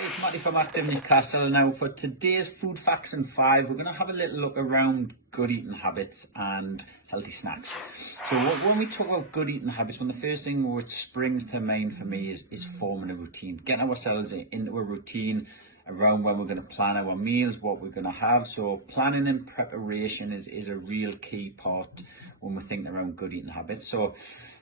Hi, it's Matty from Active Newcastle. Now for today's Food Facts in 5, we're going to have a little look around good eating habits and healthy snacks. So when we talk about good eating habits, the first thing which springs to mind for me is forming a routine, getting ourselves into a routine around when we're going to plan our meals, what we're going to have. So planning and preparation is a real key part when we're thinking around good eating habits. So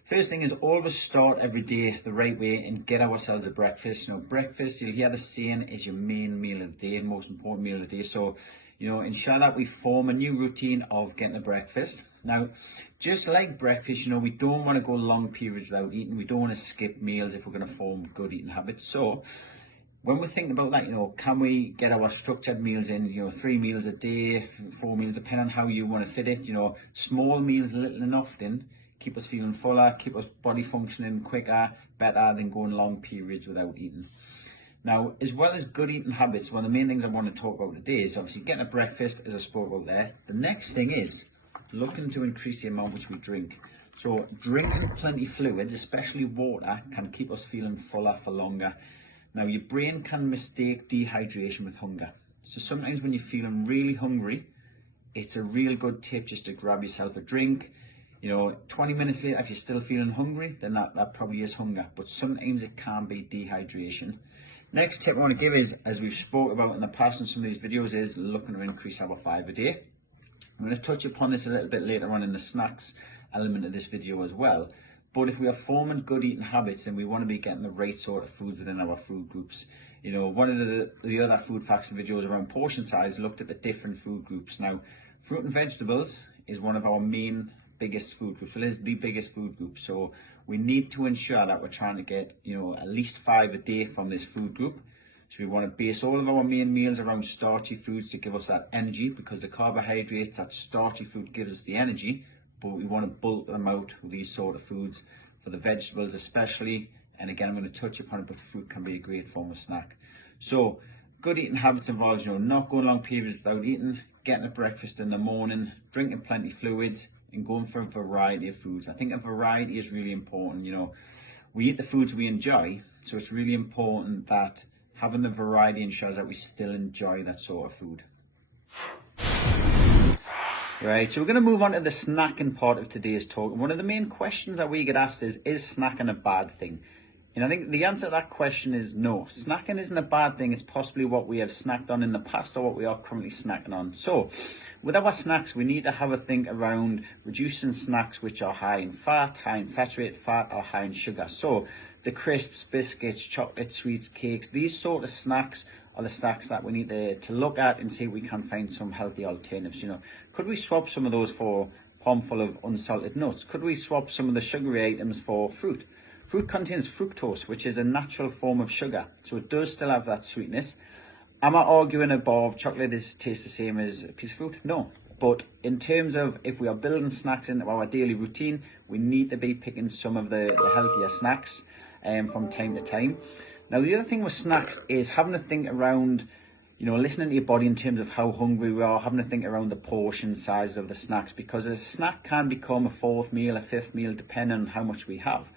first thing is always start every day the right way and get ourselves a breakfast. Breakfast, you'll hear the saying, is your main meal of the day, most important meal of the day. So, ensure that we form a new routine of getting a breakfast. Now, just like breakfast, we don't want to go long periods without eating. We don't want to skip meals if we're going to form good eating habits. So, when we're thinking about that, can we get our structured meals in, 3 meals a day, 4 meals, depending on how you want to fit it. Small meals little and often keep us feeling fuller, keep us body functioning quicker, better than going long periods without eating. Now, as well as good eating habits, one of the main things I want to talk about today is obviously getting a breakfast, as I spoke about there. The next thing is looking to increase the amount which we drink. So drinking plenty of fluids, especially water, can keep us feeling fuller for longer. Now, your brain can mistake dehydration with hunger. So sometimes when you're feeling really hungry, it's a real good tip just to grab yourself a drink. 20 minutes later, if you're still feeling hungry, then that probably is hunger. But sometimes it can be dehydration. Next tip I want to give is, as we've spoke about in the past in some of these videos, is looking to increase our 5 a day. I'm going to touch upon this a little bit later on in the snacks element of this video as well. But if we are forming good eating habits, then we want to be getting the right sort of foods within our food groups. One of the other food facts videos around portion size looked at the different food groups. Now, fruit and vegetables is one of our main biggest food groups. Well, it is the biggest food group. So we need to ensure that we're trying to get, at least 5 a day from this food group. So we want to base all of our main meals around starchy foods to give us that energy, because the carbohydrates, that starchy food gives us the energy. But we want to bulk them out with these sort of foods, for the vegetables especially. And again, I'm going to touch upon it, but fruit can be a great form of snack. So good eating habits involves, not going long periods without eating, getting a breakfast in the morning, drinking plenty of fluids, and going for a variety of foods. I think a variety is really important. We eat the foods we enjoy, so it's really important that having the variety ensures that we still enjoy that sort of food. Right, so we're going to move on to the snacking part of today's talk. And one of the main questions that we get asked is snacking a bad thing? And I think the answer to that question is no. Snacking isn't a bad thing. It's possibly what we have snacked on in the past or what we are currently snacking on. So with our snacks, we need to have a think around reducing snacks which are high in fat, high in saturated fat, or high in sugar. So the crisps, biscuits, chocolate, sweets, cakes, these sort of snacks are the snacks that we need to look at and see if we can find some healthy alternatives. Could we swap some of those for a palm full of unsalted nuts? Could we swap some of the sugary items for fruit? Fruit contains fructose, which is a natural form of sugar, so it does still have that sweetness. Am I arguing a bar of chocolate tastes the same as a piece of fruit? No. But in terms of if we are building snacks into our daily routine, we need to be picking some of the healthier snacks from time to time. Now, the other thing with snacks is having to think around, listening to your body in terms of how hungry we are, having to think around the portion size of the snacks, because a snack can become a 4th meal, a 5th meal, depending on how much we have.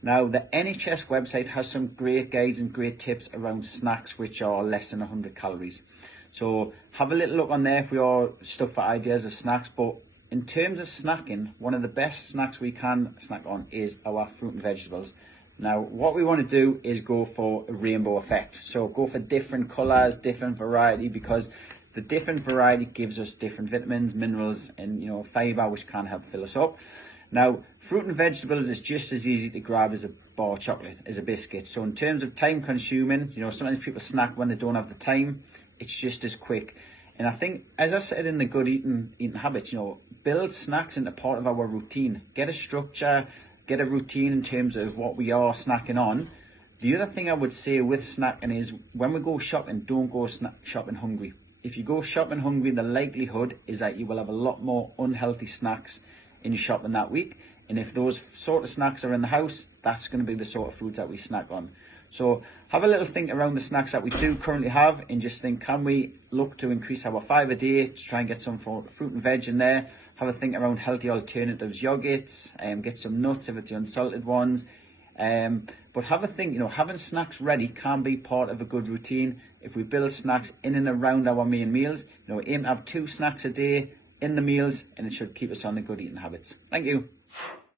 Now, the NHS website has some great guides and great tips around snacks which are less than 100 calories. So have a little look on there if we are stuck for ideas of snacks. But in terms of snacking, one of the best snacks we can snack on is our fruit and vegetables. Now, what we want to do is go for a rainbow effect. So go for different colours, different variety, because the different variety gives us different vitamins, minerals, and fibre, which can help fill us up. Now, fruit and vegetables is just as easy to grab as a bar of chocolate, as a biscuit. So in terms of time consuming, sometimes people snack when they don't have the time. It's just as quick. And I think, as I said in the good eating habits, build snacks into part of our routine. Get a structure, get a routine in terms of what we are snacking on. The other thing I would say with snacking is, when we go shopping, don't go shopping hungry. If you go shopping hungry, the likelihood is that you will have a lot more unhealthy snacks in your shopping that week. And if those sort of snacks are in the house, that's going to be the sort of foods that we snack on. So have a little think around the snacks that we do currently have, and just think, can we look to increase our 5 a day to try and get some fruit and veg in there? Have a think around healthy alternatives, yogurts, get some nuts if it's the unsalted ones, But have a think, you know, having snacks ready can be part of a good routine. If we build snacks in and around our main meals, you know, aim to have 2 snacks a day in the meals, and it should keep us on the good eating habits. Thank you.